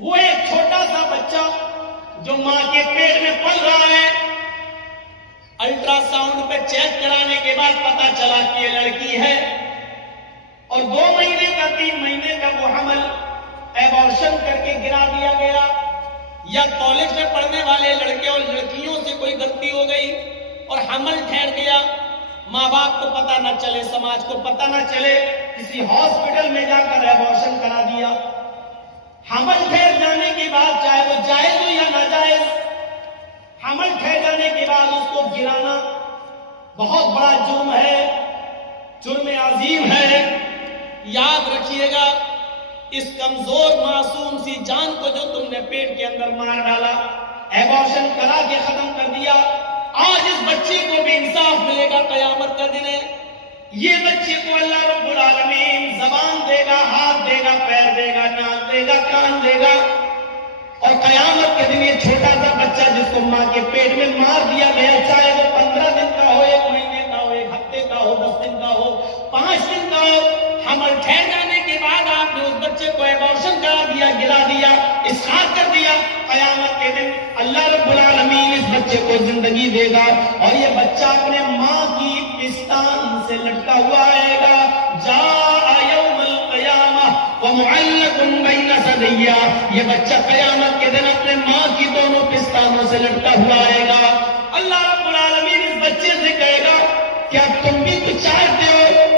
وہ ایک چھوٹا سا بچہ جو ماں کے پیٹ میں پل رہا ہے، الٹرا ساؤنڈ پہ چیک کرانے کے بعد پتا چلا کہ یہ لڑکی ہے، اور 2 مہینے کا 3 مہینے کا وہ حمل ایبارشن کر کے گرا دیا گیا، یا کالج میں پڑھنے والے لڑکے اور لڑکیوں سے کوئی غلطی ہو گئی اور حمل ٹھہر گیا، ماں باپ کو پتا نہ چلے، سماج کو پتا نہ چلے، کسی ہاسپٹل میں جا کر ایبارشن کرا دیا۔ حمل ٹھہر جانے کے بعد، چاہے وہ جائز ہو یا ناجائز، حمل ٹھہر جانے کے بعد اس کو گرانا بہت بڑا جرم ہے، جرم عظیم ہے۔ یاد رکھیے گا، اس کمزور معصوم سی جان کو جو تم نے پیٹ کے اندر مار ڈالا، ایبارشن کرا کے ختم کر دیا، آج اس بچے کو بھی انصاف ملے گا قیامت کا دن ہے۔ یہ بچے کو اللہ رب العالمین زبان دے گا، ہاتھ دے گا، پیر دے گا، ناک دے گا، کان دے گا، اور قیامت کے دن یہ چھوٹا سا بچہ جس کو ماں کے پیٹ میں مار دیا گیا، چاہے وہ 15 دن کا ہو، 1 مہینے کا ہو، 1 ہفتے کا ہو، 10 دن کا ہو، 5 دن کا ہو، حمل ٹھہر جانے کے بعد آپ نے اس بچے کو ایبارشن کرا دیا، گرا دیا، اسقاط کر دیا، قیامت کے دن اللہ رب العالمین اس بچے کو زندگی دے گا، اور یہ بچہ اپنے ماں کی پستان سے لٹکا ہوا آئے گا۔ جاء یوم القیامہ ومعلق بین ثدیہ، یہ بچہ قیامت کے دن اپنے ماں کی دونوں پستانوں سے لٹکا ہوا آئے گا۔ اللہ رب العالمین اس بچے سے کہے گا، کیا تم بھی کچھ چاہتے ہو؟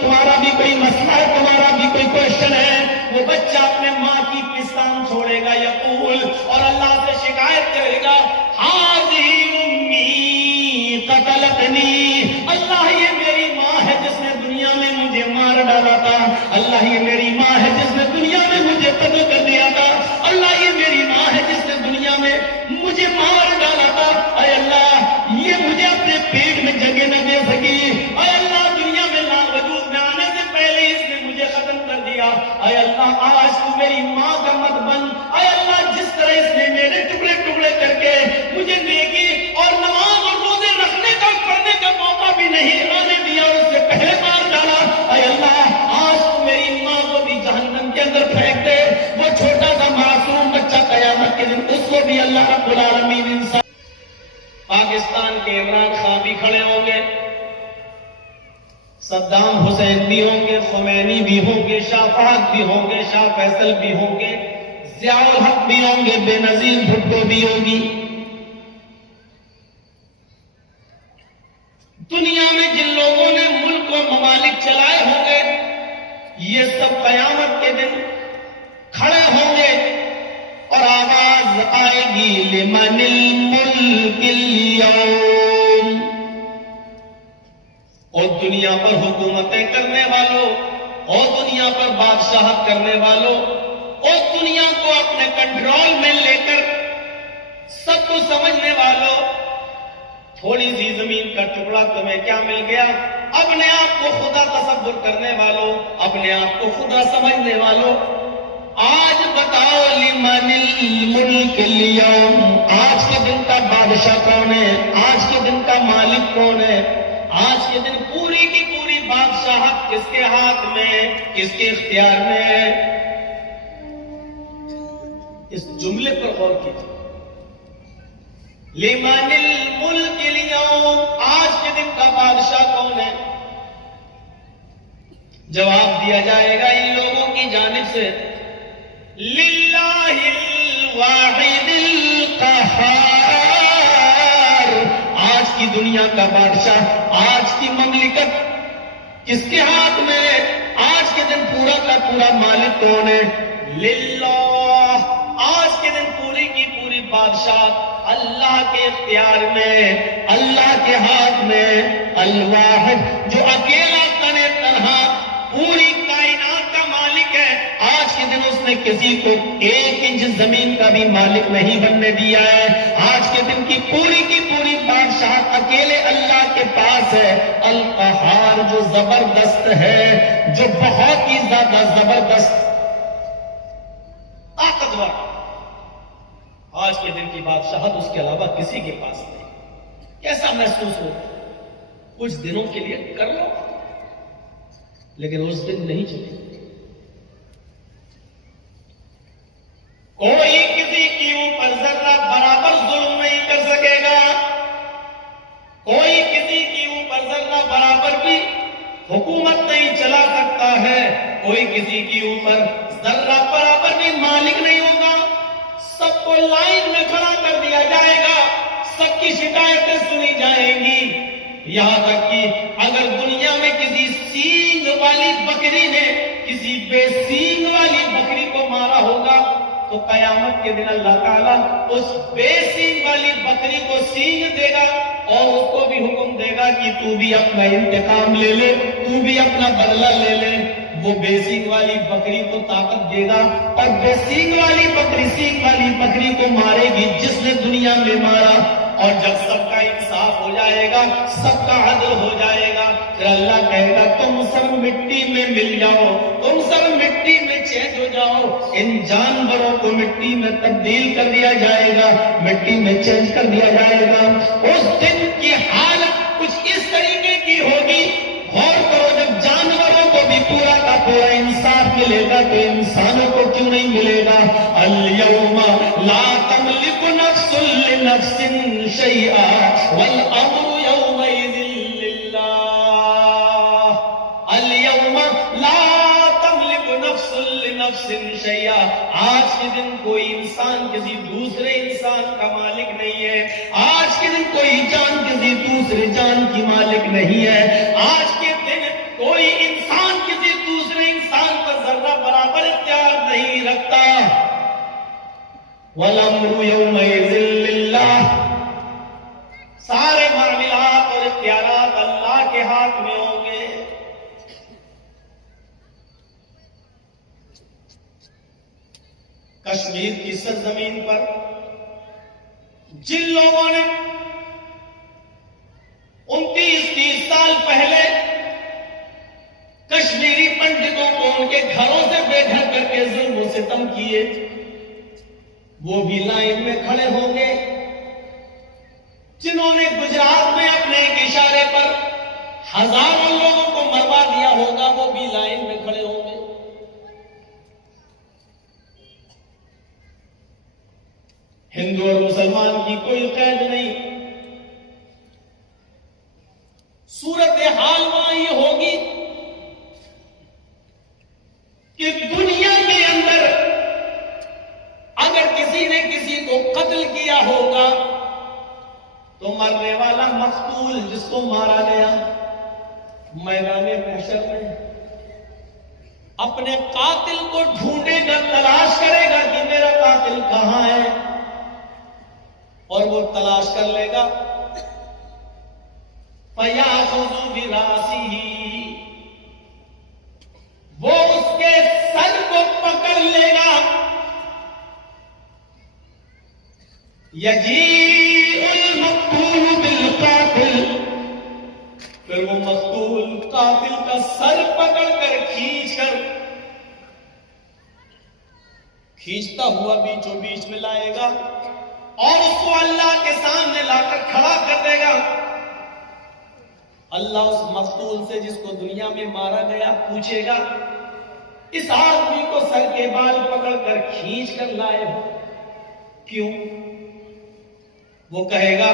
تمہارا بھی کوئی مسئلہ ہے، تمہارا بھی کوئی کوشچن ہے؟ وہ بچہ اپنے ماں کی پستان چھوڑے گا، یقول، اور اللہ سے شکایت کرے گا، ہذہ امی قتلتنی، اللہ یہ میری ماں ہے جس نے دنیا میں مجھے مار ڈالا تھا، اللہ یہ میری ماں ہے جس نے دنیا میں مجھے قتل کر دیا تھا، اللہ یہ میری ماں ہے جس نے دنیا میں مجھے مار ڈالا تھا، اے اللہ یہ مجھے اپنے پیٹ میں جگہ نہ دے سکی، اے اللہ دنیا میں وجود میں آنے سے پہلے اس نے مجھے ختم کر دیا، اے اللہ آج تو میری ماں کا مت بن، اے اللہ جس طرح اس نے میرے ٹکڑے ٹکڑے کر کے مجھے نیکی اور نماز اور روزے رکھنے کا پڑھنے کا موقع بھی نہیں آنے دیا، اس سے پہلے مار ڈالا، اے اللہ آج تو میری ماں کو بھی جہنم کے اندر پھینک دے۔ وہ چھوٹا سا معصوم بچہ قیامت کے دن اس کو بھی اللہ رب العالمین انصاف۔ پاکستان کے عمران خان بھی کھڑے ہوں گے، صدام حسین بھی ہوں گے، خمینی بھی ہوں گے، شاہ فہد بھی ہوں گے، شاہ فیصل بھی ہوں گے، ضیاء الحق بھی ہوں گے، بے نظیر بھٹو بھی ہوگی۔ دنیا میں جن لوگوں نے ملک و ممالک چلائے ہوں گے، یہ سب قیامت کے دن کھڑے ہوں گے اور آواز آئے گی، لمن الملک اليوم، اور دنیا پر حکومتیں کرنے والوں، اور دنیا پر بادشاہت کرنے والوں، اور دنیا کو اپنے کنٹرول میں لے کر سب کو سمجھنے والوں، تھوڑی سی زمین کا ٹکڑا تمہیں کیا مل گیا، اپنے آپ کو خدا تصور کرنے والوں، اپنے آپ کو خدا سمجھنے والوں، آج بتاؤ لمن الملک اليوم، آج کے دن کا بادشاہ کون ہے، آج کے دن کا مالک کون ہے، آج کے دن پوری کی پوری بادشاہت کس کے ہاتھ میں، کس کے اختیار میں ہے؟ اس جملے پر غور کیجیے، لمن الملک اليوم، آج کے دن کا بادشاہ کون ہے؟ جواب دیا جائے گا ان لوگوں کی جانب سے، للہ الواحد القہار، آج کی دنیا کا بادشاہ، آج کی مملکت کس کے ہاتھ میں ہے؟ آج کے دن پورا کا پورا مالک کون ہے؟ للہ، آج کے دن پوری کی پوری بادشاہ اللہ کے اختیار میں، اللہ کے ہاتھ میں، الواحد جو اکیلا تنے تنہا پوری کائنات کا مالک ہے، آج کے دن اس نے کسی کو 1 انچ زمین کا بھی مالک نہیں بننے دیا ہے، آج کے دن کی پوری بادشاہت اکیلے اللہ کے پاس ہے، القہار جو زبردست ہے، جو بہت ہی زیادہ زبردست طاقتور، آج کے دن کی بادشاہت اس کے علاوہ کسی کے پاس نہیں۔ کیسا محسوس ہو؟ کچھ دنوں کے لیے کر لو، لیکن اس دن نہیں چلے۔ کوئی کسی کے اوپر ذرہ برابر ظلم نہیں کر سکے گا، کوئی کسی کے اوپر ذرہ برابر بھی حکومت نہیں چلا سکتا ہے، کوئی کسی کے اوپر ذرہ برابر بھی مالک نہیں ہوگا۔ سب کو لائن میں کھڑا کر دیا جائے گا، سب کی شکایتیں سنی جائیں گی، یہاں تک کہ اگر دنیا میں کسی سینگ والی بکری نے کسی بے سینگ والی بکری کو مارا ہوگا تو قیامت کے دن اللہ تعالیٰ اس بے سینگ والی بکری کو سینگ دے گا اور اس کو بھی حکم دے گا کہ تو بھی اپنا انتقام لے لے، تو بھی اپنا بدلہ لے لے۔ وہ بے سینگ والی بکری کو طاقت دے گا اور بے سینگ والی بکری سینگ والی بکری کو مارے گی جس نے دنیا میں مارا، اور جب سب کا انصاف ہو جائے گا، سب کا عدل ہو جائے گا، پھر اللہ کہے گا تم سب مٹی میں مل جاؤ، تم سب مٹی میں چینج ہو جاؤ۔ ان جانوروں کو مٹی میں تبدیل کر دیا جائے گا، مٹی میں چینج کر دیا جائے گا۔ اس دن کی حالت کچھ اس طریقے کی ہوگی، غور کرو، جب جانوروں کو بھی پورا کا پورا انصاف ملے گا تو انسانوں کو کیوں نہیں ملے گا؟ اليوم لا تملک نفس لنفس شیئا والامر یومئذ للہ۔ اليوم لا تملک نفس لنفس شیئا، آج کے دن کوئی انسان کسی دوسرے انسان کا مالک نہیں ہے، آج کے دن کوئی جان کسی دوسرے جان کی مالک نہیں ہے، آج کے دن کوئی انسان کسی دوسرے انسان پر ذرہ برابر اختیار نہیں رکھتا۔ وَالْأَمْرُ يَوْمَئِذٍ لِلَّهِ، سارے معاملات اور اختیارات اللہ کے ہاتھ میں ہوں گے۔ کشمیر کی سرزمین پر جن لوگوں نے 29-30 سال پہلے کشمیری پنڈتوں کو ان کے گھروں سے بے گھر کر کے ظلم و ستم کیے، وہ بھی لائن میں کھڑے ہوں گے۔ جنہوں نے گجرات میں اپنے ایک اشارے پر ہزاروں لوگوں کو مروا دیا ہوگا، وہ بھی لائن میں کھڑے ہوں گے۔ ہندو اور مسلمان کی کوئی قید نہیں۔ صورتحال وہاں یہ ہوگی کہ دنیا کے اندر اگر کسی نے کسی کو قتل کیا ہوگا تو مرنے والا مقتول جس کو مارا گیا میدان محشر میں اپنے قاتل کو ڈھونڈے گا، تلاش کرے گا کہ میرا قاتل کہاں ہے، اور وہ تلاش کر لے گا۔ فَيَأْخُذُ بِرَأْسِهِ، وہ اس کے سر کو پکڑ لے گا۔ يَجِيءُ الْمَقْتُولُ بِالْقَاتِلِ، پھر وہ مقتول قاتل کا سر پکڑ کر کھینچتا ہوا بیچوں بیچ میں لائے گا اور اس کو اللہ کے سامنے لا کر کھڑا کر دے گا۔ اللہ اس مقتول سے جس کو دنیا میں مارا گیا پوچھے گا، اس آدمی کو سر کے بال پکڑ کر کھینچ کر لائے ہو کیوں؟ وہ کہے گا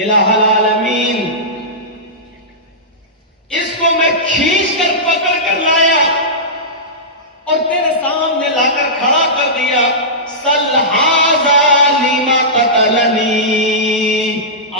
الہ العالمین، اس کو میں کھینچ کر پکڑ کر لایا اور تیرے سامنے لا کر کھڑا کر دیا، سل ھذا لما قتلنی،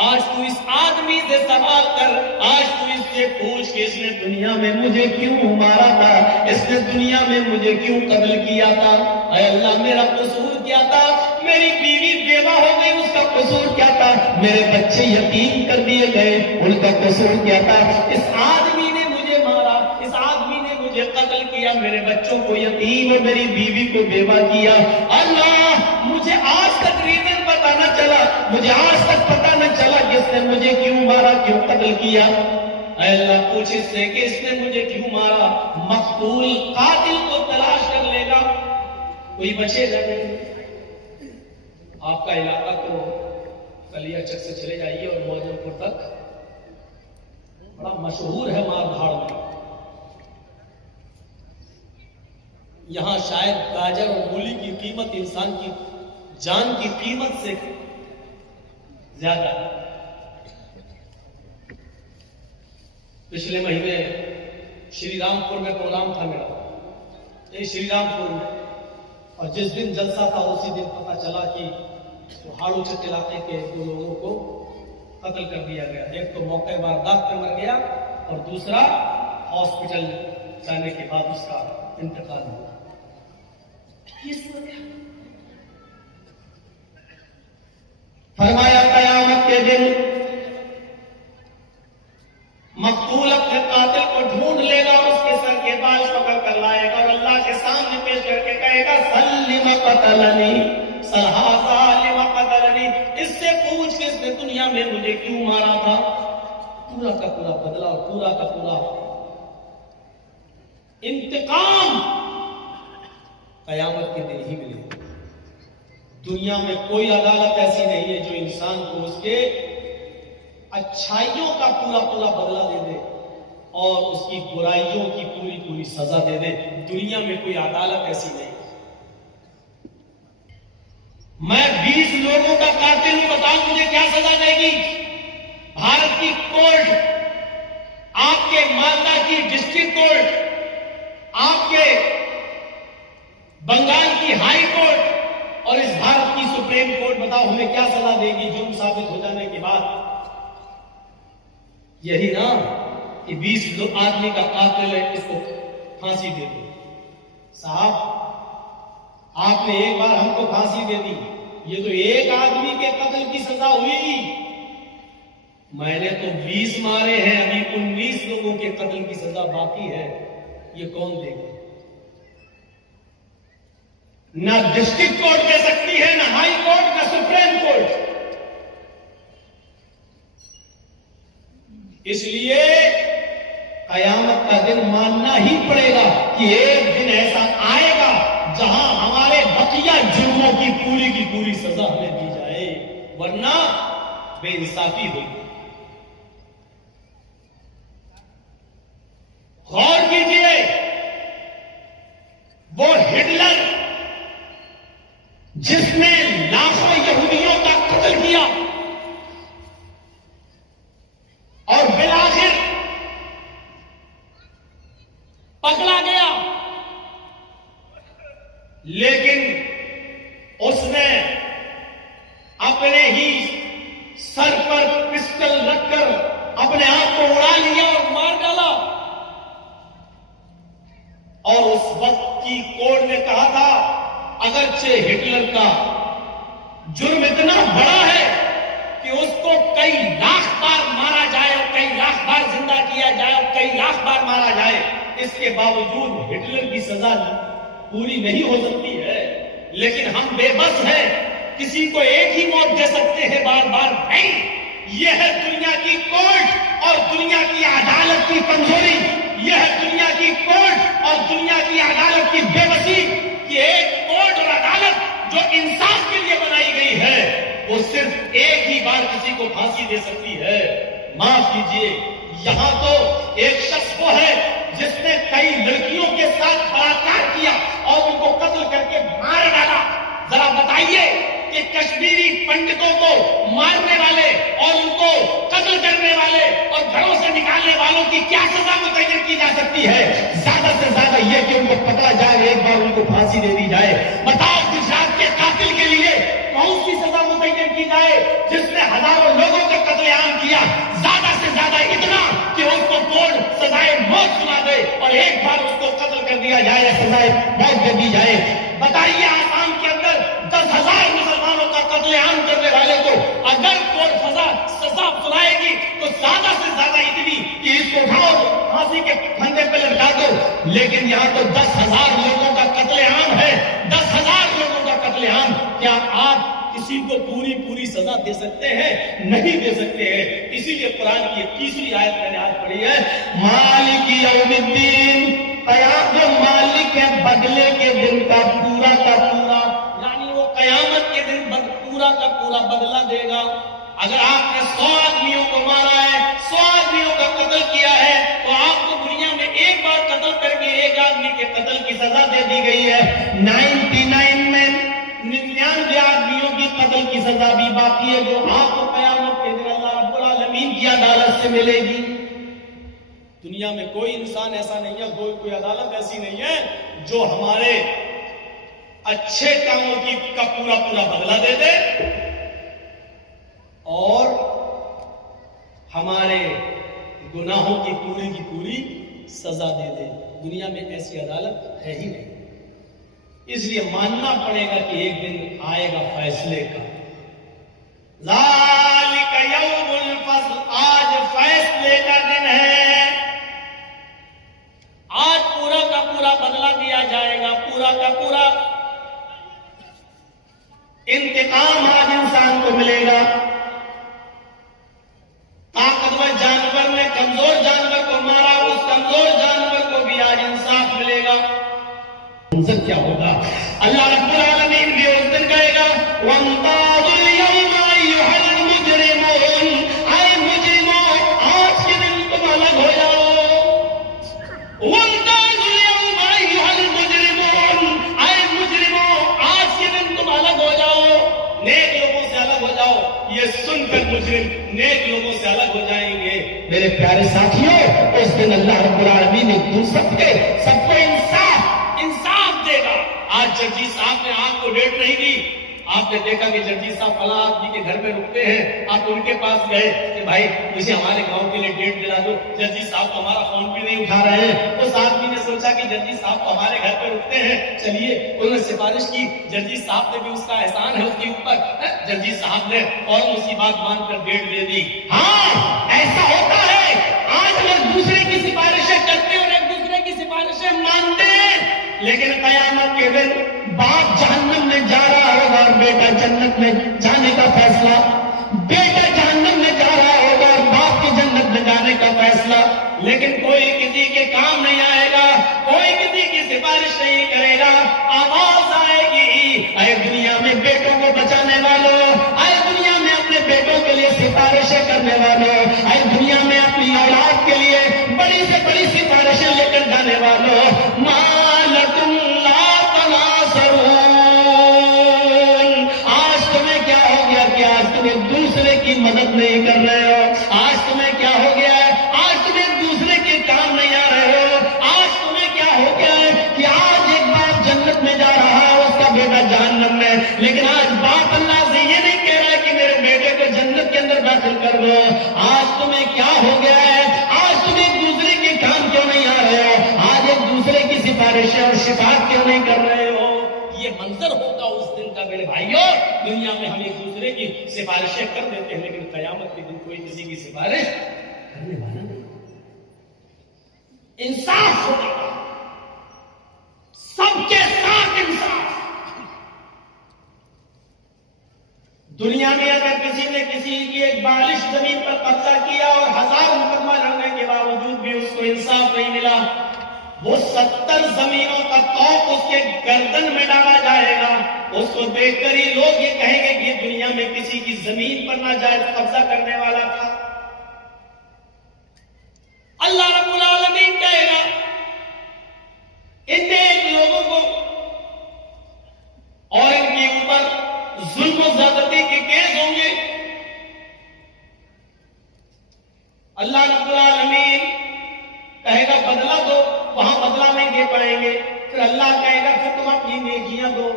آج تو اس آدمی سے سوال کر، آج تو اس سے پوچھ کہ اس نے دنیا میں مجھے کیوں مارا تھا، اس نے دنیا میں مجھے کیوں قتل کیا تھا؟ اے اللہ میرا قصور کیا تھا؟ میری بیوی بیوہ ہو گئی، اس کا قصور کیا تھا؟ میرے بچے یتیم کر دیے گئے، ان کا قصور کیا تھا؟ اس آدمی نے مجھے مارا، اس آدمی نے مجھے قتل کیا، میرے بچوں کو یتیم اور میری بیوی کو بیوہ کیا۔ اللہ مجھے آج تک ریزن پتا نہ چلا، مجھے آج تک پتا نہ چلا کہ اس نے مجھے کیوں مارا، کیوں قتل کیا۔ اے اللہ پوچھ اس سے کہ اس نے مجھے کیوں مارا۔ مقتول قاتل کو تلاش کر لے گا، کوئی بچے گا نہیں۔ آپ کا علاقہ تو کلیا چک سے چلے جائیے اور موزن پور تک بڑا مشہور ہے مار دھاڑ میں۔ یہاں شاید گاجر اور مولی کی قیمت انسان کی جان کی قیمت سے زیادہ ہے۔ پچھلے مہینے شری رام پور میں پروگرام تھا میرا، یہ شری رام پور میں، اور جس دن جلسہ تھا اسی دن پتہ چلا کہ ہاڑو چک علاقے کے 2 لوگوں کو قتل کر دیا گیا۔ ایک تو موقع واردات پہ مر گیا اور دوسرا ہاسپٹل جانے کے بعد اس کا انتقال ہوا۔ فرمایا قیامت کے دن مقتول اپنے قاتل کو ڈھونڈ لے گا، اس کے سر کے بال پکڑ کر لائے گا اور اللہ کے سامنے پیش کر کے کہے گا سلم قتلنی سلحاظا لم قتلنی، اس سے پوچھ کہ اس نے دنیا میں مجھے کیوں مارا تھا۔ پورا کا پورا بدلہ اور پورا کا پورا انتقام قیامت کے دن ہی ملے گا۔ دنیا میں کوئی عدالت ایسی نہیں ہے جو انسان کو اس کے اچھائیوں کا پورا پورا بدلہ دے دے اور اس کی برائیوں کی پوری پوری سزا دے دے۔ دنیا میں کوئی عدالت ایسی نہیں۔ میں 20 لوگوں کا قاتل ہوں، بتاؤں مجھے کیا سزا دے گی؟ بھارت کی کورٹ، آپ کے مالدہ کی ڈسٹرکٹ کورٹ، آپ کے بنگال کی ہائی کورٹ اور اس بھارت کی سپریم کورٹ، بتاؤ ہمیں کیا سزا دے گی جرم ثابت ہو جانے کے بعد؟ یہی نا کہ 20 آدمی کا قاتل ہے، اس کو پھانسی دے دو۔ صاحب آپ نے ایک بار ہم کو پھانسی دے دی، یہ تو ایک آدمی کے قتل کی سزا ہوئی، میں نے تو 20 مارے ہیں، ابھی 19 لوگوں کے قتل کی سزا باقی ہے، یہ کون دے گا؟ نہ ڈسٹرکٹ کورٹ دے سکتی ہے، نہ ہائی کورٹ، نہ سپریم کورٹ۔ اس لیے قیامت کا دن ماننا ہی پڑے گا کہ ایک دن ایسا آئے گا جہاں ہمارے بقیہ جرموں کی پوری سزا ہمیں دی جائے، ورنہ بے انصافی ہوگی۔ غور کیجئے، وہ ہٹلر جس نے لاکھوں یہودیوں کا قتل کیا اور بالآخر پکڑا گیا، لیکن اس نے اپنے ہی سر پر پسٹل رکھ کر اپنے آپ کو اڑا لیا اور مار ڈالا، اور اس وقت کی کورٹ نے کہا تھا اگرچہ ہٹلر کا جرم اتنا بڑا ہے کہ اس کو کئی لاکھ بار مارا جائے اور کئی لاکھ بار زندہ کیا جائے اور کئی لاکھ بار مارا جائے، اس کے باوجود ہٹلر کی سزا پوری نہیں ہو سکتی ہے، لیکن ہم بے بس ہیں، کسی کو ایک ہی موت دے سکتے ہیں بار بار نہیں۔ یہ ہے دنیا کی کورٹ اور دنیا کی عدالت کی کمزوری، یہ ہے دنیا کی کورٹ اور دنیا کی عدالت کی بے بسی کہ ایک کورٹ اور عدالت جو انصاف کے لیے بنائی گئی ہے وہ صرف ایک ہی بار کسی کو پھانسی دے سکتی ہے۔ معاف کیجیے، یہاں تو ایک شخص وہ ہے جس نے کئی لڑکیوں کے ساتھ بلاکار کیا اور ان کو قتل کر کے مار ڈالا۔ ذرا بتائیے کہ کشمیری پنڈتوں کو مارنے والے اور ان کو قتل کرنے والے اور گھروں سے نکالنے والوں کی کیا سزا متعین کی جا سکتی ہے؟ زیادہ سے زیادہ یہ کہ ان کو پکڑا جائے، ایک بار ان کو پھانسی دے دی جائے۔ بتاؤ گجرات کے قاتل کے لیے کون سی سزا متعین کی جائے جس نے ہزاروں لوگوں کا قتل عام کیا؟ زیادہ سے زیادہ اتنا کہ اس کو کورٹ سزائے موت سنا دے اور ایک بار اس کو قتل کر دیا جائے، سزائے موت دے دی جائے۔ بتائیے آسام کے اندر 10,000 مسلمانوں کا قتل عام کرنے والے کو اگر کورٹ سزا سنائے گی تو زیادہ سے زیادہ اتنی کہ اس کو اٹھاؤ پھانسی کے پھندے پہ لٹکا دو، لیکن یہاں تو 10,000 لوگوں کا قتل عام ہے، 10,000 لوگوں کا قتل عام۔ کیا آپ کسی کو پوری سزا دے سکتے ہیں؟ نہیں دے سکتے ہیں۔ اسی لیے قرآن کی تیسری آیت میں نے آج پڑھی ہے، مالک یوم الدین، قیامت جو مالک ہے بدلے کے دن کا پورا، یعنی وہ قیامت کے دن پورا کا پورا بدلہ دے گا۔ اگر آپ نے 100 آدمیوں کو مارا ہے، 100 آدمیوں کا قتل کیا ہے، تو آپ کو دنیا میں ایک بار قتل کر کے ایک آدمی کے قتل کی سزا دے دی گئی ہے، 99 میں 99 آدمیوں کی قتل کی سزا بھی باقی ہے، جو آپ کو قیامت کے دن اللہ رب العالمین کی عدالت سے ملے گی۔ دنیا میں کوئی انسان ایسا نہیں ہے، کوئی عدالت ایسی نہیں ہے جو ہمارے اچھے کاموں کا پورا بدلہ دے دے اور ہمارے گناہوں کی پوری سزا دے دے۔ دنیا میں ایسی عدالت ہے ہی نہیں، اس لیے ماننا پڑے گا کہ ایک دن آئے گا فیصلے کا۔ ذالک یوم الفصل، آج فیصلے کا دن ہے، آج پورا کا پورا بدلہ دیا جائے گا، پورا کا پورا انتقام آج انسان کو ملے گا۔ طاقتور جانور نے کمزور جانور کو مارا، اس کمزور جانور کو بھی آج انصاف ملے گا۔ منظر کیا ہوگا؟ اللہ رب العالمین بھی اس دن کہے گا وَامْتَازُوا الْيَوْمَ أَيُّهَا الْمُجْرِمُونَ، اے مجرموں آج کے دن تم الگ ہو جاؤ۔ وَامْتَازُوا الْيَوْمَ أَيُّهَا الْمُجْرِمُونَ، اے مجرموں آج کے دن تم الگ ہو جاؤ، نیک لوگوں سے الگ ہو جاؤ۔ یہ سن کر مجرم نیک لوگوں سے الگ ہو جائیں گے۔ میرے پیارے ساتھیوں، اس دن اللہ رب العالمین سب کو انصاف دے گا۔ آج ججی صاحب نے آپ کو ڈیٹ نہیں دی، آپ نے دیکھا کہ ججی صاحب فلاں آدمی کے گھر میں رکتے ہیں، آپ ان کے پاس گئے کہ بھائی مجھے ہمارے گاؤں کے لیے ڈیٹ دلا دو، ججی صاحب تو ہمارا فون بھی نہیں اٹھا رہے ہیں۔ اس آدمی نے سوچا کہ ججی صاحب تو ہمارے گھر پہ رکتے ہیں، چلیے انہوں نے سفارش کی، ججی صاحب نے بھی اس کا احسان ہے اس کے اوپر، ججی صاحب نے اور اسی بات مان کر ڈیٹ دے دی۔ ہاں ایسا ہوتا ہے، آج لوگ دوسرے کی سفارشیں کرتے ہیں اور ایک دوسرے کی سفارشیں مانتے ہیں، لیکن قیامت کے دن باپ جہنم میں جا رہا ہوگا اور بیٹا جنت میں جانے کا فیصلہ، بیٹا جہنم میں جا رہا ہوگا اور باپ کی جنت میں جانے کا فیصلہ، لیکن کوئی کسی کے کام نہیں آئے گا، کوئی کسی کی سفارش نہیں کرے گا۔ آواز آئے گی اے دنیا میں بیٹوں کو بچانے والوں، اے دنیا میں اپنے بیٹوں کے لیے سفارشیں کرنے والوں، اے دنیا میں اپنی اولاد کے لیے بڑی سے بڑی سفارشیں لے کر جانے والوں، مالکم لا تناصرون، آج تمہیں کیا ہو گیا کہ آج تم ایک دوسرے کی مدد نہیں کر رہے ہو؟ آج تمہیں کیا ہو گیا ہے؟ آج تم ایک دوسرے کے کام نہیں آ رہے ہو؟ آج تمہیں کیا ہو گیا ہے کہ آج ایک باپ جنت میں جا رہا ہے، اس کا بیٹا جہنم میں، لیکن آج باپ اللہ سے یہ نہیں کہہ رہا کہ میرے بیٹے کو جنت کے اندر داخل کر دو۔ آج تمہیں کیا ہو گیا ہے؟ آج تم ایک دوسرے کے کام کیوں نہیں آ رہے ہو؟ آج ایک دوسرے کی سفارشیں اور شفاعت کیوں نہیں کر رہے ہو؟ یہ منظر ہوگا اس دن کا میرے بھائیوں۔ دنیا میں ہم ایک دوسرے کی سفارشیں کر دیتے ہیں، لیکن قیامت کے دن کوئی کسی کی سفارش کرنے والا نہیں۔ انصاف ہوگا، سب کے ساتھ انصاف۔ دنیا میں اگر کسی نے کسی کی ایک بالش زمین پر قبضہ کیا اور 1000 مقدمہ لڑنے کے باوجود بھی اس کو انصاف نہیں ملا، وہ 70 زمینوں کا توق اس کے گردن میں ڈالا جائے گا۔ اس کو دیکھ کر ہی لوگ یہ کہیں گے کہ یہ دنیا میں کسی کی زمین پر ناجائز قبضہ کرنے والا تھا۔ اللہ رب العالمین کہے گا ان نیک لوگوں کو اور ان کے اوپر ظلم و زیادتی کے کیس ہوں گے، اللہ رب العالمین کہے گا بدلہ دو، وہاں بدلہ نہیں دے پڑیں گے، پھر اللہ کہے گا پھر تم اپنی نیکیاں دو،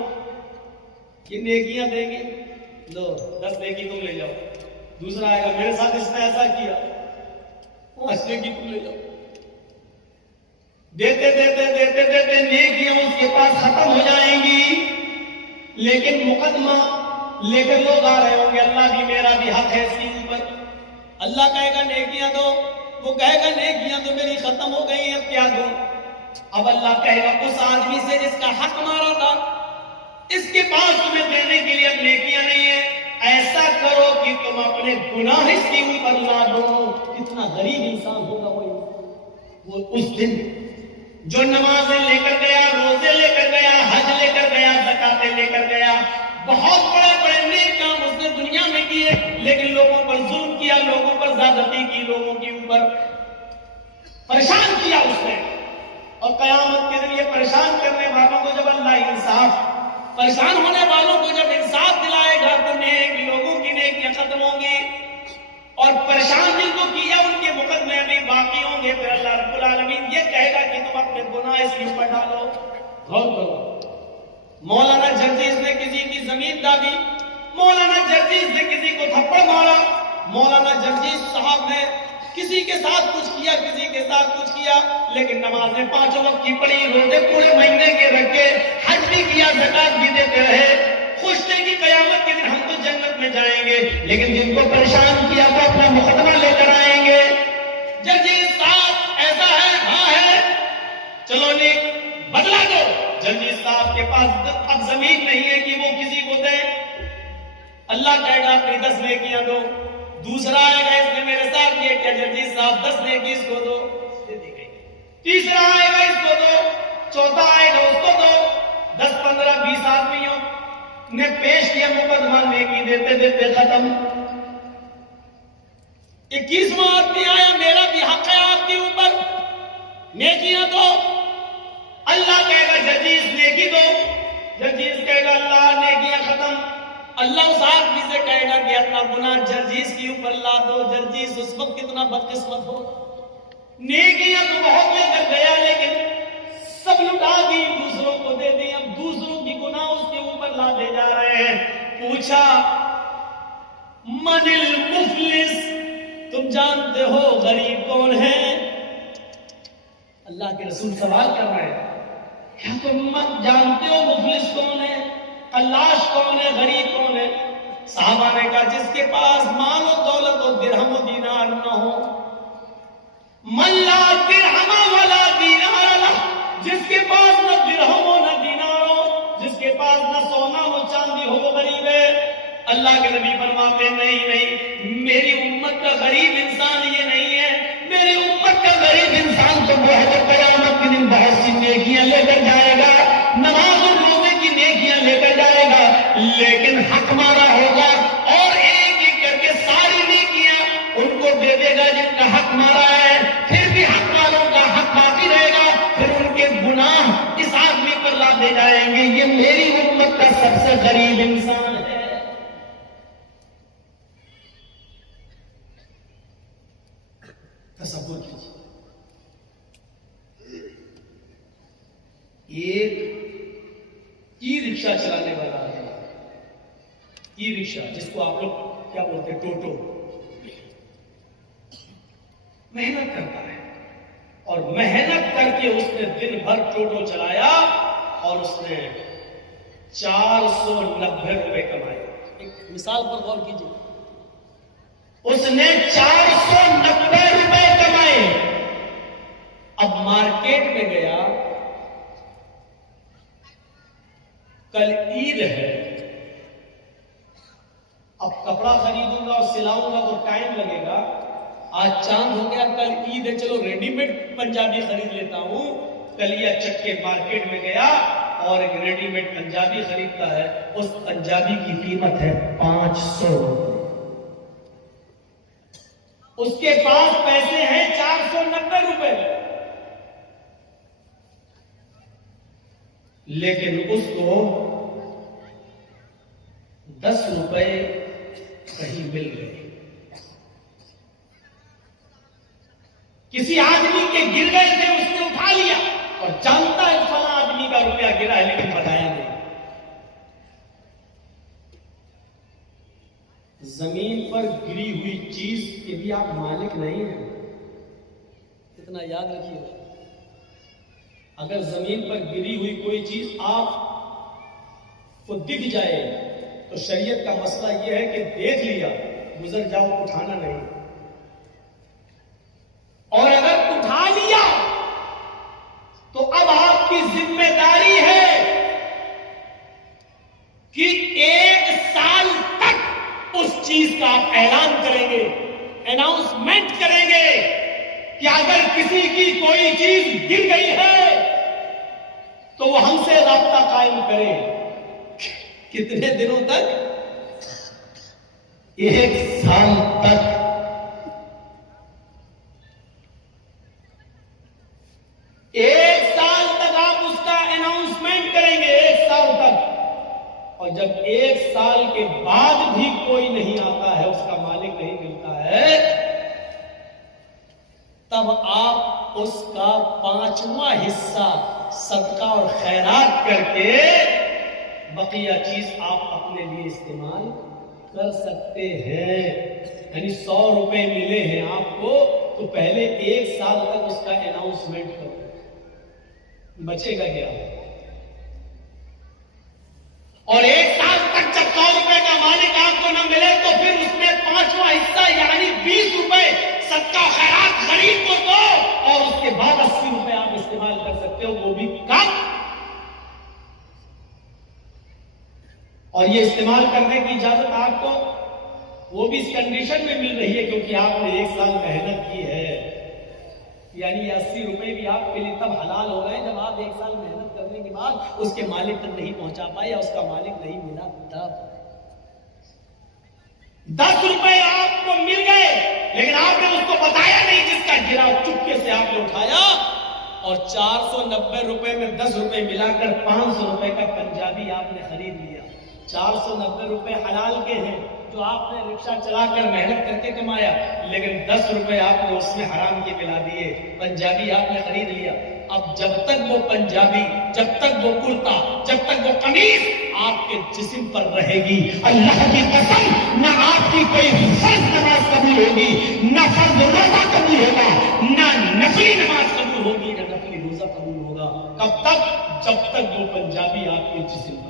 یہ نیکیاں دیں گے، لو 10 نیکی تم لے جاؤ۔ دوسرا آئے گا میرے ساتھ اس نے ایسا کیا، 5 نیکی تم لے جاؤ۔ دیتے دیتے دیتے دیتے نیکیاں اس کے پاس ختم ہو جائیں گی، لیکن مقدمہ لے کر لوگ آ رہے ہوں گے، اللہ بھی میرا بھی حق ہے اس کے اوپر۔ اللہ کہے گا نیکیاں دو، وہ کہے گا نیکیاں تو میری ختم ہو گئی، اب کیا دوں؟ اب اللہ کہے گا اس آدمی سے جس کا حق مارا تھا، اس کے پاس تمہیں دینے کے لیے اب نیکیاں نہیں ہے، ایسا کرو کہ تم اپنے گناہ اس کے اوپر لا دو۔ کتنا غریب انسان ہوگا وہ اس دن جو نمازیں لے کر گیا، روزے لے کر گیا، حج لے کر گیا، زکاتیں لے کر گیا، بہت بڑے بڑے نیک کام اس نے دنیا میں کیے، لیکن لوگوں پر ظلم کیا، لوگوں پر زیادتی کی، لوگوں کے اوپر پریشان کیا اس نے۔ اور قیامت کے دن یہ پریشان کرنے والوں کو جب اللہ انصاف، پریشان ہونے والوں کو جب انصاف دلائے گا تو نیک لوگوں کی نیکیاں ختم ہوں گی، اور پریشان جن کو کیا ان کے مقدمے بھی باقی ہوں گے۔ پھر اللہ رب العالمین یہ کہے گا کہ تم اپنے گناہ اس کے اوپر ڈالو۔ غور کرو، مولانا جرجیز نے کسی کی زمین دابی، مولانا جرجیز نے کسی کو تھپڑ مارا، مولانا جرجیز صاحب نے کسی کے ساتھ کچھ کیا، کسی کے ساتھ کچھ کیا، لیکن نمازیں 5 وقت کی پڑھی، روزے پورے مہینے کے رکھے، حج بھی کیا، زکات بھی دیتے رہے، خوش تھے کہ قیامت کے دن ہم تو جنت میں جائیں گے، لیکن جن کو پریشان کیا وہ اپنا مقدمہ لے کر آئیں گے۔ جرجیز صاحب ایسا ہے، ہاں ہے، چلو نہیں بدلا دو۔ جرجیز صاحب کے پاس اب زمین نہیں ہے کہ وہ کسی کو دیں، اللہ کہے گا اپنی 10 نیکیاں دو۔ دوسرا آئے گا، اس نے میرے ساتھ یہ کیا، جرجیز صاحب 10 نیکی اس کو دو، دے دی گئی۔ تیسرا آئے گا، اس کو دو۔ چوتھا آئے گا، اس کو دو۔ 10 15 20 آدمیوں نے پیش کیا مقدمہ، نیکی دیتے دیتے ختم۔ 21واں آدمی آیا، میرا بھی حق ہے آپ کے اوپر، نیکیاں دو۔ اللہ کہے گا جرجیز نیکی دو، جرجیز کہے گا اللہ نیکیاں ختم۔ اللہ اس آدمی سے کہے گا کہ اپنا گناہ جرجیز کے اوپر لا دو۔ جرجیز اس وقت کتنا بدقسمت ہو، نیکیاں تو بہت لے کر گیا لیکن سب لٹا دی، دوسروں کو دے دی، اب دوسروں کی گناہ اس کے اوپر لا دے جا رہے ہیں۔ پوچھا من المفلس، تم جانتے ہو غریب کون ہے؟ اللہ کے رسول سوال کر رہے ہیں، کیا تم جانتے ہو مفلس کون ہے، قلاش کون ہے، غریب کون ہے؟ صحابہ نے کہا جس کے پاس مال و دولت و درہم و دینار نہ ہو، من لا درہم ولا دینار لہ، جس کے پاس نہ درہم ہو نہ دینار ہو، جس کے پاس نہ سونا ہو چاندی ہو، وہ غریب ہے۔ اللہ کے نبی فرماتے ہیں نہیں نہیں، میری امت کا غریب انسان یہ نہیں ہے، میری امت کا غریب انسان تو وہ ہے جو قیامت کے دن بہت سی نیکیاں لے کر جائے گا، نماز اور روزے کی نیکیاں لے کر جائے گا، لیکن حق مارا ہوگا اور ایک ایک کر کے ساری نیکیاں ان کو دے دے گا جن کا حق مارا ہے، پھر بھی حق والوں کا حق باقی رہے گا، پھر ان کے گناہ اس آدمی پر لا دے جائیں گے۔ یہ میری امت کا سب سے غریب انسان ہے۔ تصور کیجیے، ایک ای رکشہ چلانے والا ہے، ای رکشہ جس کو آپ لوگ کیا بولتے ہیں، ٹوٹو، محنت کرتا ہے اور محنت کر کے اس نے دن بھر ٹوٹو چلایا اور اس نے 490 روپے کمائے۔ ایک مثال پر غور کیجیے، اس نے 490 روپے کمائے۔ اب مارکیٹ میں گیا، کل عید ہے، اب کپڑا خریدوں گا اور سلاؤں گا تو ٹائم لگے گا، آج چاند ہو گیا، کل عید ہے، چلو ریڈی میڈ پنجابی خرید لیتا ہوں۔ کلیا چک کے مارکیٹ میں گیا اور ایک ریڈی میڈ پنجابی خریدتا ہے، اس پنجابی کی قیمت ہے 500 روپے، اس کے پاس پیسے ہیں 490 روپے، لیکن اس کو 10 روپے کہیں مل گئے، کسی آدمی کے گر گئے تھے، اس نے اٹھا لیا اور جانتا ہے فلاں آدمی کا روپیہ گرا ہے لیکن بتایا نہیں۔ زمین پر گری ہوئی چیز کے بھی آپ مالک نہیں ہیں، اتنا یاد رکھیے۔ اگر زمین پر گری ہوئی کوئی چیز آپ کو دکھ جائے تو شریعت کا مسئلہ یہ ہے کہ دیکھ لیا، گزر جاؤ، اٹھانا نہیں، اور اگر اٹھا لیا تو اب آپ کی ذمہ داری ہے کہ 1 سال تک اس چیز کا آپ اعلان کریں گے، اناؤنسمنٹ کریں گے کہ اگر کسی کی کوئی چیز گر گئی ہے تو وہ ہم سے رابطہ قائم کرے۔ کتنے دنوں تک؟ 1 سال تک۔ 1 اور جب 1 سال کے بعد بھی کوئی نہیں آتا ہے، اس کا مالک نہیں ملتا ہے، تب آپ اس کا 5واں حصہ صدقہ اور خیرات کر کے بقیہ چیز آپ اپنے لیے استعمال کر سکتے ہیں۔ یعنی 100 روپے ملے ہیں آپ کو تو پہلے 1 سال تک اس کا اناؤنسمنٹ کرو، بچے گا کیا؟ اور 1 سال تک جب 100 روپے کا مالک آپ کو نہ ملے تو پھر اس میں 5واں حصہ یعنی 20 روپے صدقہ خیرات غریب کو دو، اور اس کے بعد 80 روپے آپ استعمال کر سکتے ہو، وہ بھی کم۔ اور یہ استعمال کرنے کی اجازت آپ کو وہ بھی اس کنڈیشن میں مل رہی ہے کیونکہ آپ نے 1 سال محنت کی ہے، یعنی 80 روپے بھی آپ کے لیے تب حلال ہو گئے جب آپ 1 سال محنت کرنے کے بعد اس کے مالک تک نہیں پہنچا پائے یا اس کا مالک نہیں ملا تب۔ 10 روپے آپ کو مل گئے لیکن آپ نے اس کو بتایا نہیں، جس کا گرا چپکے سے آپ نے اٹھایا، اور 490 روپے میں 10 روپے ملا کر 500 روپے کا پنجابی آپ نے خرید لیا۔ 490 روپے حلال کے ہیں جو آپ نے رکشہ چلا کر محنت کر کے کمایا، لیکن 10 روپے آپ نے اس میں حرام کے ملا دیے، پنجابی آپ نے خرید لیا۔ اب جب تک وہ پنجابی، جب تک وہ کرتا، جب تک وہ قمیص آپ کے جسم پر رہے گی، اللہ کی قسم نہ آپ کی کوئی فرض نماز قبول ہوگی، نہ فرض روزہ قبول ہوگا، نہ نفلی نماز قبول ہوگی، نہ نفلی روزہ قبول ہوگا۔ کب تک؟ جب تک وہ پنجابی آپ کے جسم پر